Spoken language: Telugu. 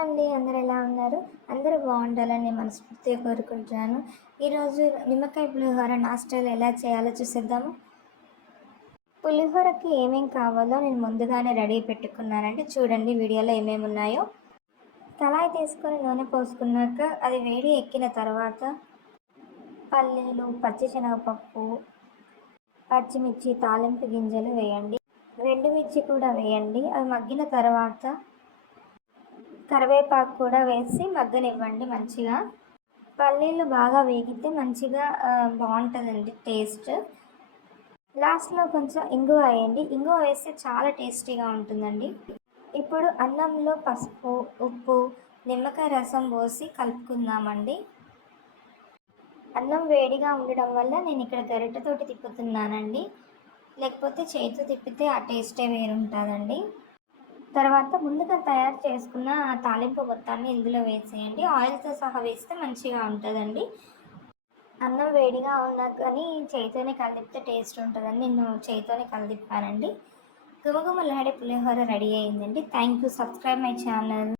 అండి. అందరూ ఎలా ఉన్నారు? అందరూ బావుండాలని మనస్ఫూర్తిగా కోరుకుంటున్నాను. ఈరోజు నిమ్మకాయ పులిహోర నా స్టైల్‌లో ఎలా చేయాలో చూసేద్దామా? పులిహోరకి ఏమేం కావాలో నేను ముందుగానే రెడీ పెట్టుకున్నానండి. చూడండి వీడియోలో ఏమేమున్నాయో. కళాయి తీసుకొని నూనె పోసుకున్నాక అది వేడి ఎక్కిన తర్వాత పల్లీలు, పచ్చిశనగపప్పు, పచ్చిమిర్చి, తాలింపు గింజలు వేయండి. ఎండుమిర్చి కూడా వేయండి. అవి మగ్గిన తర్వాత కరివేపాకు కూడా వేసి మగ్గనివ్వండి మంచిగా. పల్లీలు బాగా వేగితే మంచిగా బావుంటదండి టేస్ట్. లాస్ట్‌లో కొంచెం ఇంగువ వేయండి. ఇంగువ వేస్తే చాలా టేస్టీగా ఉంటుందండి. ఇప్పుడు అన్నంలో పసుపు, ఉప్పు, నిమ్మకాయ రసం పోసి కలుపుకుందామండి. అన్నం వేడిగా ఉండడం వల్ల నేను ఇక్కడ గరిటెతోటి తిప్పుతున్నానండి. లేకపోతే చేతితో తిప్పితే ఆ టేస్టే వేరుంటుందండి. తర్వాత ముందుగా తయారు చేసుకున్న ఆ తాలింపు మొత్తాన్ని ఇందులో వేసేయండి. ఆయిల్‌తో సహా వేస్తే మంచిగా ఉంటదండి. అన్నం వేడిగా ఉన్నా కానీ చేయితోనే కలిపితే టేస్ట్ ఉంటదని నేను చేయితోనే కలిదిప్పానండి. గుమగుమలాడే పులిహోర రెడీ అయిందండి. Thank you. Subscribe my channel.